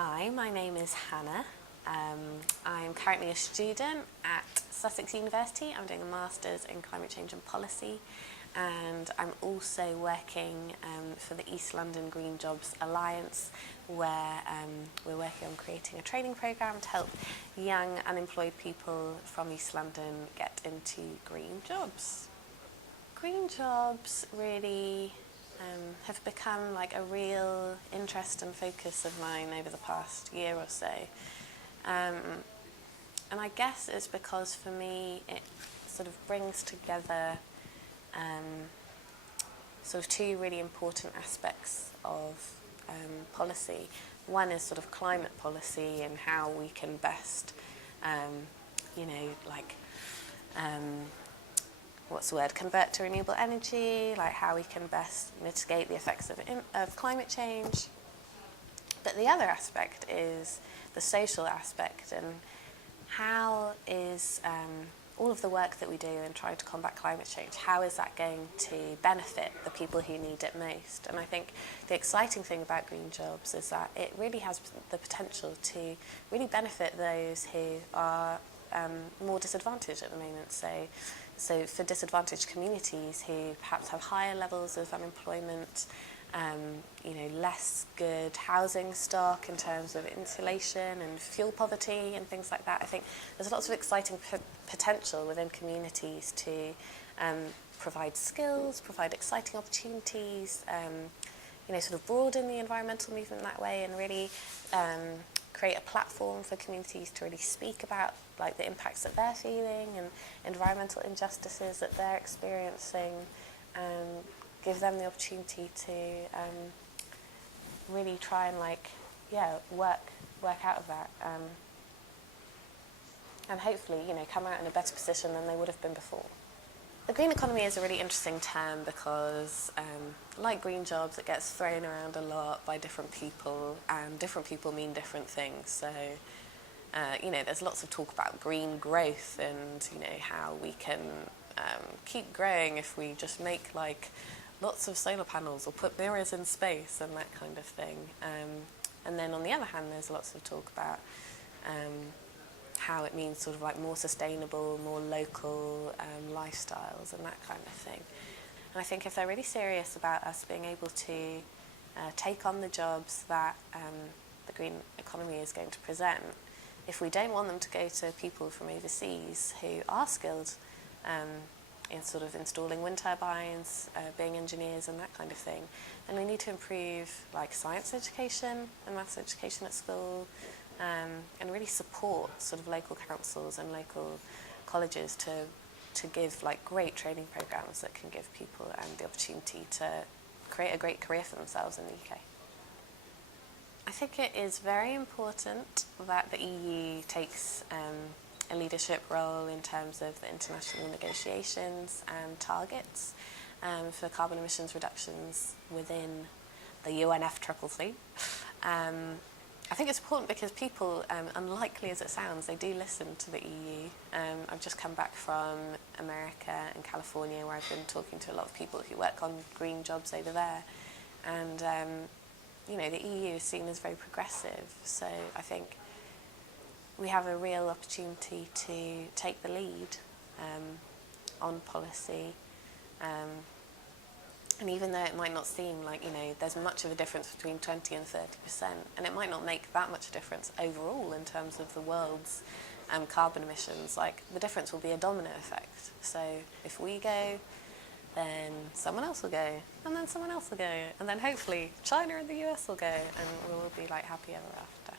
Hi, my name is Hanna. I'm currently a student at Sussex University. I'm doing a Master's in Climate Change and Policy, and I'm also working for the East London Green Jobs Alliance, where we're working on creating a training programme to help young unemployed people from East London get into green jobs. Green jobs really have become like a real interest and focus of mine over the past year or so. And I guess it's because for me it sort of brings together sort of two really important aspects of policy. One is sort of climate policy and how we can best, convert to renewable energy, like how we can best mitigate the effects of climate change. But the other aspect is the social aspect, and how is all of the work that we do in trying to combat climate change, how is that going to benefit the people who need it most? And I think the exciting thing about green jobs is that it really has the potential to really benefit those who are more disadvantaged at the moment. So for disadvantaged communities who perhaps have higher levels of unemployment, less good housing stock in terms of insulation and fuel poverty and things like that. I think there's lots of exciting potential within communities to provide skills, provide exciting opportunities, sort of broaden the environmental movement that way, and really create a platform for communities to really speak about like the impacts that they're feeling and environmental injustices that they're experiencing, and give them the opportunity to really try and work out of that, and hopefully come out in a better position than they would have been before. The green economy is a really interesting term because, like green jobs, it gets thrown around a lot by different people, and different people mean different things. So, there's lots of talk about green growth and, how we can keep growing if we just make lots of solar panels or put mirrors in space and that kind of thing. And then on the other hand, there's lots of talk about how it means sort of like more sustainable, more local lifestyles and that kind of thing. And I think if they're really serious about us being able to take on the jobs that the green economy is going to present, if we don't want them to go to people from overseas who are skilled in sort of installing wind turbines, being engineers and that kind of thing, then we need to improve science education and maths education at school, and really support sort of local councils and local colleges to give great training programs that can give people the opportunity to create a great career for themselves in the UK. I think it is very important that the EU takes a leadership role in terms of the international negotiations and targets for carbon emissions reductions within the UNFCCC. I think it's important because people, unlikely as it sounds, they do listen to the EU. I've just come back from America and California, where I've been talking to a lot of people who work on green jobs over there. And, the EU is seen as very progressive. So I think we have a real opportunity to take the lead on policy. And even though it might not seem like, there's much of a difference between 20 and 30%, and it might not make that much difference overall in terms of the world's carbon emissions, the difference will be a domino effect. So if we go, then someone else will go, and then someone else will go, and then hopefully China and the US will go, and we'll all be happy ever after.